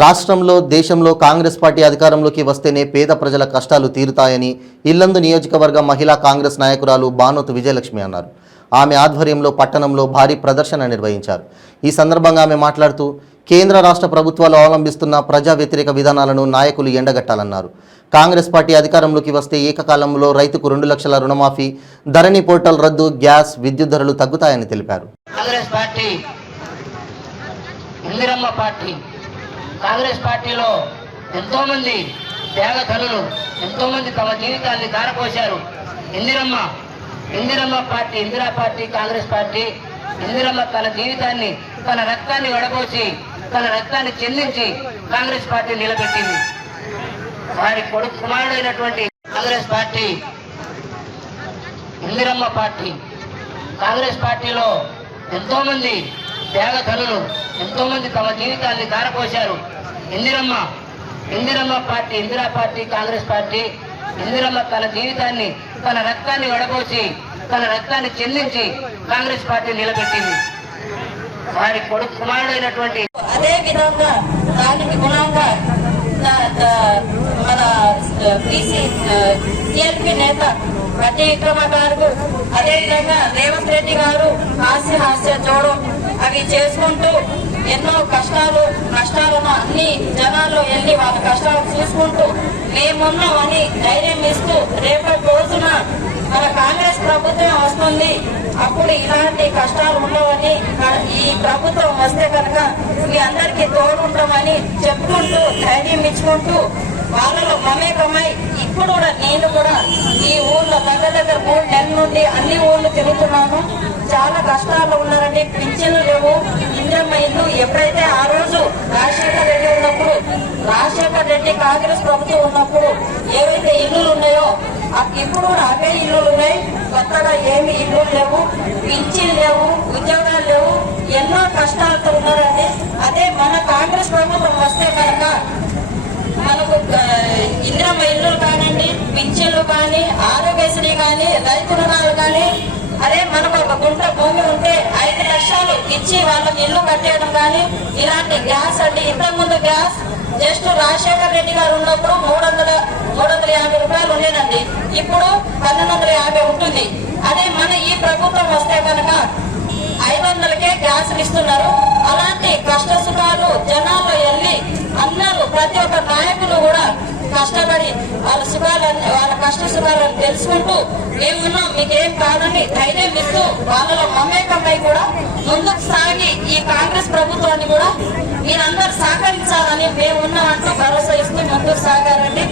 రాష్ట్రంలో దేశంలో కాంగ్రెస్ పార్టీ అధికారంలోకి వస్తేనే పేద ప్రజల కష్టాలు తీరుతాయని ఇల్లందు నియోజకవర్గ మహిళా కాంగ్రెస్ నాయకురాలు బానోతు విజయలక్ష్మి అన్నారు. ఆమె ఆధ్వర్యంలో పట్టణంలో భారీ ప్రదర్శన నిర్వహించారు. ఈ సందర్భంగా ఆమె మాట్లాడుతూ కేంద్ర రాష్ట్ర ప్రభుత్వాలు అవలంబిస్తున్న ప్రజా వ్యతిరేక విధానాలను నాయకులు ఎండగట్టాలన్నారు. కాంగ్రెస్ పార్టీ అధికారంలోకి వస్తే ఏకకాలంలో రైతుకు 2 లక్షల రుణమాఫీ, ధరణి పోర్టల్ రద్దు, గ్యాస్, విద్యుత్ ధరలు తగ్గుతాయని తెలిపారు. కాంగ్రెస్ పార్టీలో ఎంతో మంది త్యాగధనులు ఎంతో మంది తమ జీవితాన్ని ధారపోశారు. Indiramma party, Indira party, Congress party. Indiramma తన జీవితాన్ని, తన రక్తాన్ని వడపోసి, తన రక్తాన్ని చెల్లించి కాంగ్రెస్ పార్టీ నిలబెట్టింది. వారి కొడుకు కుమారుడైనటువంటి కాంగ్రెస్ పార్టీ, ఇందిరమ్మ పార్టీ. కాంగ్రెస్ పార్టీలో ఎంతో మంది త్యాగధనులు ఎంతో మంది తమ జీవితాన్ని ధారపోశారు. Indiramma party, Indira party, Congress party. Indiramma తన జీవితాన్ని, తన రక్తాన్ని వడపోసి, తన రక్తాన్ని చెల్లించి కాంగ్రెస్ పార్టీ నిలబెట్టింది. వారి కొడుకు కుమారుడైనటువంటి అదే విధంగా దానికి గుణంగా మన టీఎల్పీ నేత గడ్డి విక్రమ గారు, అదేవిధంగా రేవంత్ రెడ్డి గారు హాస్య జోడం అవి చేసుకుంటూ ఎన్నో కష్టాలను అన్ని జనాల్లో వెళ్ళి వాళ్ళ కష్టాలు చూసుకుంటూ మేమున్నామని ధైర్యం ఇస్తూ రేపటి రోజున మన కాంగ్రెస్ ప్రభుత్వం వస్తుంది, అప్పుడు ఇలాంటి కష్టాలు ఉండవని, ఈ ప్రభుత్వం వస్తే కనుక మీ అందరికీ తోడుంటామని చెప్పుకుంటూ ధైర్యం ఇచ్చుకుంటూ వాళ్ళలో మమేకమై ఇప్పుడు కూడా నేను కూడా ఈ ఊళ్ళో దగ్గర 3 నెలల నుండి అన్ని ఊళ్ళు తిరుగుతున్నాను. చాలా కష్టాలు ఉన్నారండి. పింఛన్లు లేవు, ఇంజమ్మ ఇల్లు. ఎప్పుడైతే ఆ రోజు రాజశేఖర్ రెడ్డి ఉన్నప్పుడు, రాజశేఖర్ రెడ్డి కాంగ్రెస్ ప్రభుత్వం ఉన్నప్పుడు ఏవైతే ఇల్లులు ఉన్నాయో ఇప్పుడు కూడా అవే ఇల్లులు ఉన్నాయి. కొత్తగా ఏమి ఇల్లు లేవు, పింఛన్లు లేవు, ఉద్యోగాలు లేవు, ఎన్నో కష్టాలతో ఉన్నారండి. అదే మన కాంగ్రెస్ ప్రభుత్వం వస్తే కనుక మనకు ఇందిరమ్మ ఇల్లులు కానివ్వండి, పింఛన్లు కానీ, ఆరోగ్యశ్రీ కానీ, రైతు రుణాలు కానీ, అదే మనకు ఒక గుంట భూమి ఉంటే 5 లక్షలు ఇచ్చి వాళ్ళకి ఇల్లు కట్టేయడం కానీ, ఇలాంటి గ్యాస్ అండి. ఇంతకుముందు గ్యాస్ జస్ట్ రాజశేఖర్ రెడ్డి గారు ఉన్నప్పుడు 350 రూపాయలు ఉండేనండి. ఇప్పుడు 1250 ఉంటుంది. అదే మన ఈ ప్రభుత్వం వస్తే కనుక 500కే గ్యాసులు ఇస్తున్నారు. అలాంటి కష్ట సుఖాలు జనాల్లో వెళ్ళి అందరూ ప్రతి ఒక్క నాయకులు కూడా కష్టపడి వాళ్ళ కష్ట సుఖాలను తెలుసుకుంటూ మేమున్నాం, మీకేం కాదని ధైర్యం ఇస్తూ వాళ్ళలో మమేకమై కూడా ముందుకు సాగి ఈ కాంగ్రెస్ ప్రభుత్వాన్ని కూడా మీరందరూ సహకరించాలని మేమున్నామంటూ భరోసా ఇస్తూ ముందుకు సాగారండి.